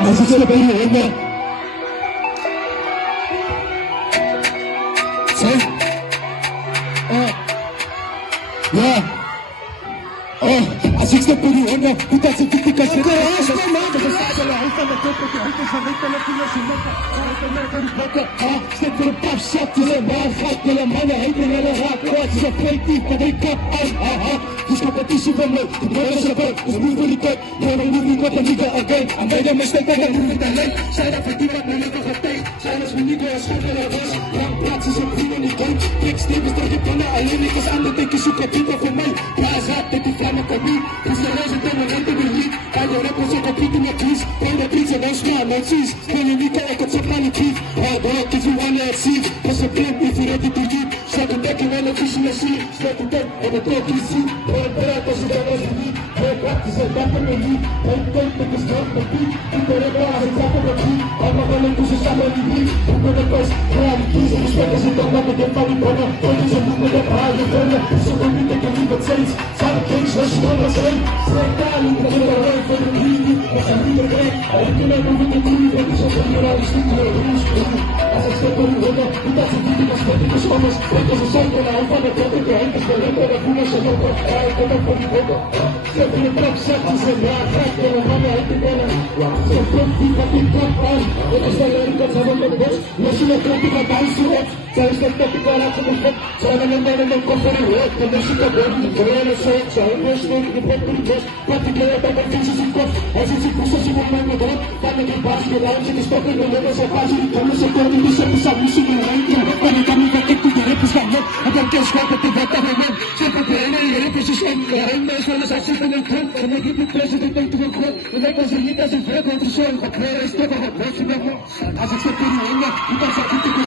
Así se lo pedí, venga. ¿Sí? Ya. Así se lo pedí, venga. Puta, se te cae. Step to the pop shop to the bar, fuck to the mother, hating on the hot cross, is a play deep, but they cut out, this competition from me, the brothers are back, it's moving it back, when I'm moving up a nigga again, I made a mistake, I got moving the lane, shout out for Diva, my nigga for day, shout out for nigga, I smoke on the bus, young blacks is a queen on the game, big Stevens, don't get on the lane, niggas, I'm the thinking super people for me, rise up, they can fly for me, cause the legend, they will enter the league, I don't represent competing with peace, pay the pizza, no smile, no cheese, spinning me, I can take money, keep, hard work, if you wanna see, plus a flip if you're ready to keep, second deck and then a fish in the sea, second deck and a dog you see, all that is the way you need, all practice and definitely, all take the stuff to beat, people that are on top of the beat, all my money to somebody beat, people that first, yeah, the keys and the speakers and don't let them find each other, all these are moving up high and further, so when we take a leave a taste, some kings, let's go the same, stay down, look at the way for the lead, as I leave again, I look at the movie, but it's also you're all sticking to the rules, as I step on the river, we got some people spending the summers, but there's a song when I'm on the top of the hand, the limbo, the foolish and over, I come up from the river, step in the top sections and now I crack them, I'm on the head together, so don't keep up in top on, it is the learning that's on the bus, let's see what they think about it, so I step up to go out to the foot, so I'm in the middle of the company work, and then she got ready to go in and say, so I wish they could get pretty close, but to get up and finish it off, as it's a process of one with it, finally pass the lines and stop in the middle, so pass it, come and support in this episode, you see me right here, when you come back into the representative, I don't get squat at the better women, so for the enemy, position, the rainbow, so as I sit in the front, and I give you president to a court, and that was the leaders of the condition, the prayer is never a person of as I said to you, you guys are